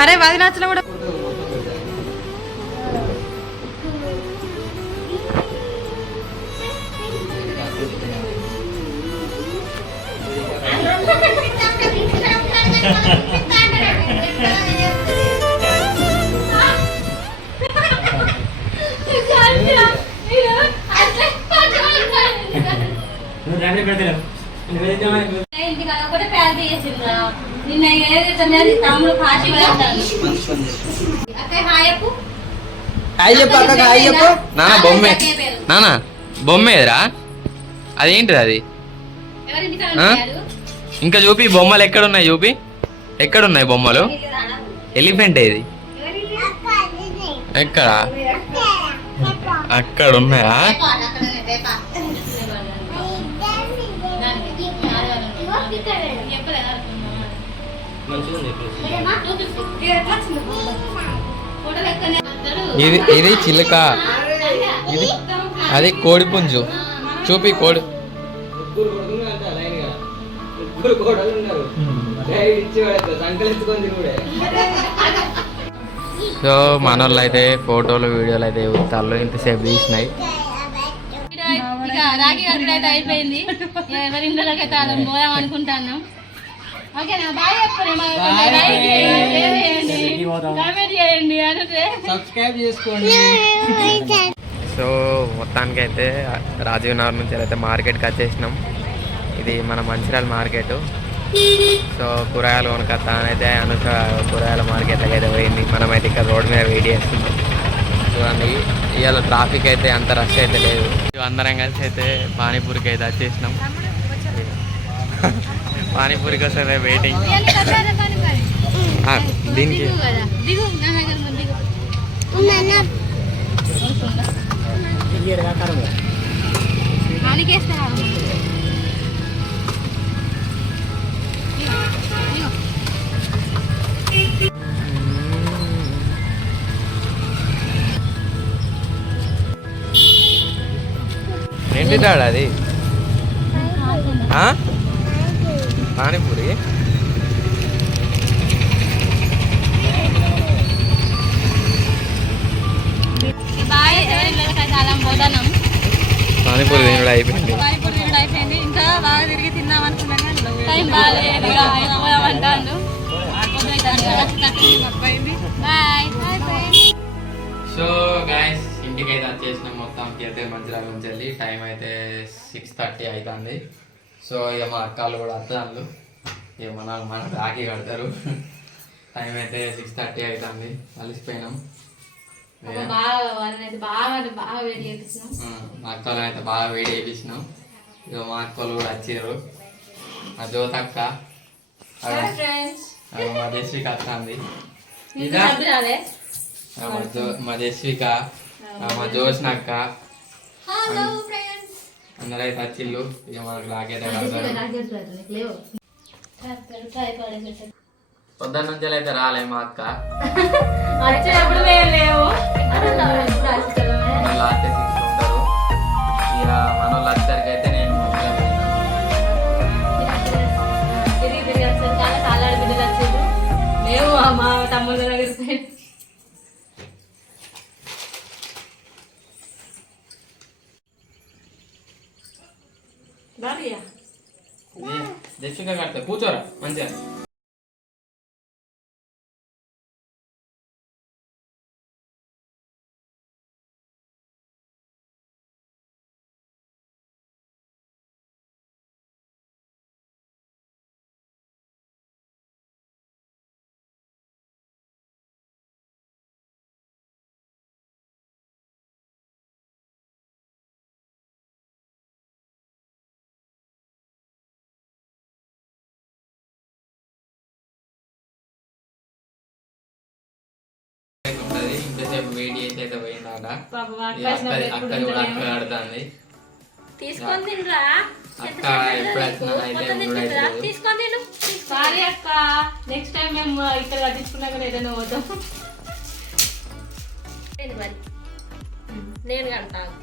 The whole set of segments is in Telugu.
అరే వదినచ్చులో కూడా నానా బొమ్మే నానా బొమ్మేదిరా అదేంటిది అది ఇంకా చూపి బొమ్మలు ఎక్కడున్నాయి చూపి ఎక్కడున్నాయి బొమ్మలు ఎలిఫెంట్ ఏది ఎక్కడ అక్కడ ఉన్నాయా ఇది ఇది చిలుక ఇది అది కోడి పుంజు చూపి కోడి సో మన వాళ్ళు అయితే ఫోటోలు వీడియోలు అయితే ఊతాళ్ళు ఇంతసేపు తీసినాయి. రాఖీ కట్టడం అయితే అయిపోయింది. ఎవరి ఇంట్లోకి అయితే పోదాం అనుకుంటున్నాం. ఓకేనా బాయ్ సబ్స్క్రైబ్ చేసుకోండి. సో మొత్తానికి అయితే రాజీవ్ నగర్ నుంచి అయితే మార్కెట్కి వచ్చేసినాం. ఇది మన మంచిర్యాల మార్కెట్. సో కూరగాయలు కొనుక్కొస్తా అని అయితే అనుక కూరగాయల మార్కెట్కి అయితే పోయింది. మనమైతే ఇక్కడ రోడ్ మీద వెయిట్ చేస్తున్నాం. చూడండి ఇవాళ ట్రాఫిక్ అయితే అంత రష్ అయితే లేదు. అందరం కలిసి అయితే పానీపూరికి అయితే వచ్చేసినాం. పానీపూరి కోసం వెయిటింగ్. దీనికి ఏంటి తాడు అది పానీపూరి పానీపూరి తినడం అయిపోయింది. ఇంకా బాగా తిరిగి తిన్నాం అనుకున్నాను. సో గాయస్ ఇంటికి అయితే వచ్చేసినాం. మొత్తానికి అయితే మంచిర్యాల నుంచి వెళ్ళి టైం అయితే 6:30 అవుతుంది. సో ఇక మా అక్కలు కూడా వస్తారు. ఇక మన రాఖీ కడతారు. టైం అయితే 6:30 అవుతుంది. కలిసిపోయినాం. మా అక్కలు అయితే బాగా వేడి చేయించినాం. ఇక మా అక్కలు కూడా వచ్చారు. మా జ్యోతక్క మా జస్విక వస్తుంది. మా జస్విక మా జోష్నక్క అందరైతే వచ్చిళ్ళు. ఇక మనకు రాకేతే పొద్దున్న నుంచి అయితే రాలే మా అక్క. లాస్ట్ 6 ఉంటారు. ఇక మన వాళ్ళు వచ్చరికి అయితే నేను మా తమ్ముళ్ళ దగ్గర జస్విక కడతా కూర్చోరా మంచిగా. అయితే పోయిందాట. పాపం అక్క కూడా అక్క ఆడుతుంది. తీసుకొని తినరా అక్క ఎప్పుడు వచ్చినా అయితే తీసుకొని తిను. సారీ అక్క, నెక్స్ట్ టైం మేము ఇక్కడ కట్టించుకున్నా కూడా ఏదైనా పోతాం. నేను కడతాను.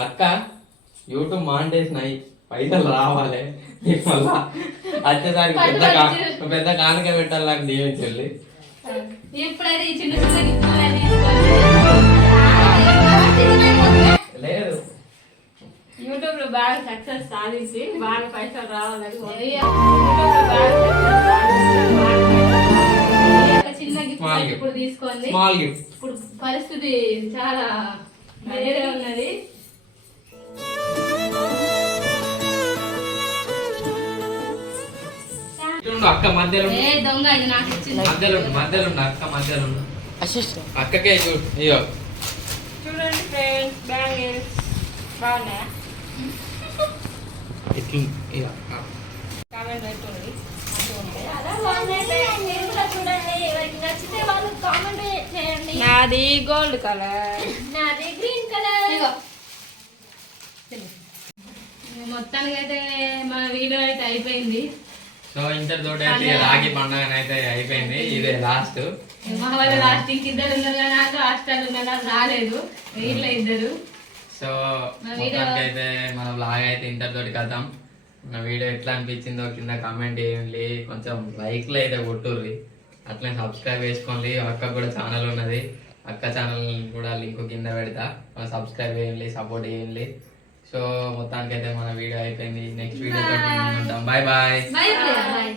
అక్క యూట్యూబ్ మానిటైజేషన్ అయ్యి పైసలు రావాలి, మళ్ళా వచ్చేసరికి పెద్ద కానుక పెట్టాలని దీవించండి. లేదు యూట్యూబ్ లో బాగా సక్సెస్ సాధించి బాగా పైసలు రావాలని చిన్న గిఫ్ట్ ఇప్పుడు తీసుకోండి. Small gift. ఇప్పుడు పరిస్థితి చాలా వేరే ఉన్నది. అక్క మధ్యలో దొంగ ఇది నాకు ఇచ్చింది. మధ్యలో అక్క మధ్యలో అక్కకే చూడు. ఇయో చూడండి ఫ్రెండ్స్, బ్యాంగిల్స్ బాగున్నాయా? ఇట్లా కామెంట్ పెట్టుకోండి. నాది గోల్డ్ కలర్, నాది గ్రీన్ కలర్. మొత్తానికి అయితే మన వీడియో అయితే అయిపోయింది. సో ఇంటర్ తోటి అయితే రాఖీ పండుగ అయితే అయిపోయింది. ఇదే లాస్ట్. మా వాళ్ళ లాస్ట్ ఇంకిద్దరు ఉన్నారు కానీ నాకు హాస్టల్ ఉన్నారు రాలేదు, వీళ్ళు ఇద్దరు. సో మొత్తానికి అయితే మన బ్లాగ్ అయితే ఇంటర్ తోటి కదాం. నా వీడియో ఎట్లా అనిపించిందో కింద కామెంట్ చేయండి, కొంచెం లైక్లు అయితే కొట్టుర్రి, అట్లనే సబ్స్క్రైబ్ చేసుకోండి. అక్క కూడా ఛానల్ ఉన్నది, అక్క ఛానల్ కూడా లింక్ కింద పెడతా, సబ్స్క్రైబ్ చేయండి, సపోర్ట్ చేయండి. సో మొత్తానికి అయితే మన వీడియో అయిపోయింది. నెక్స్ట్ వీడియో తోటి ఉంటాం. Bye bye.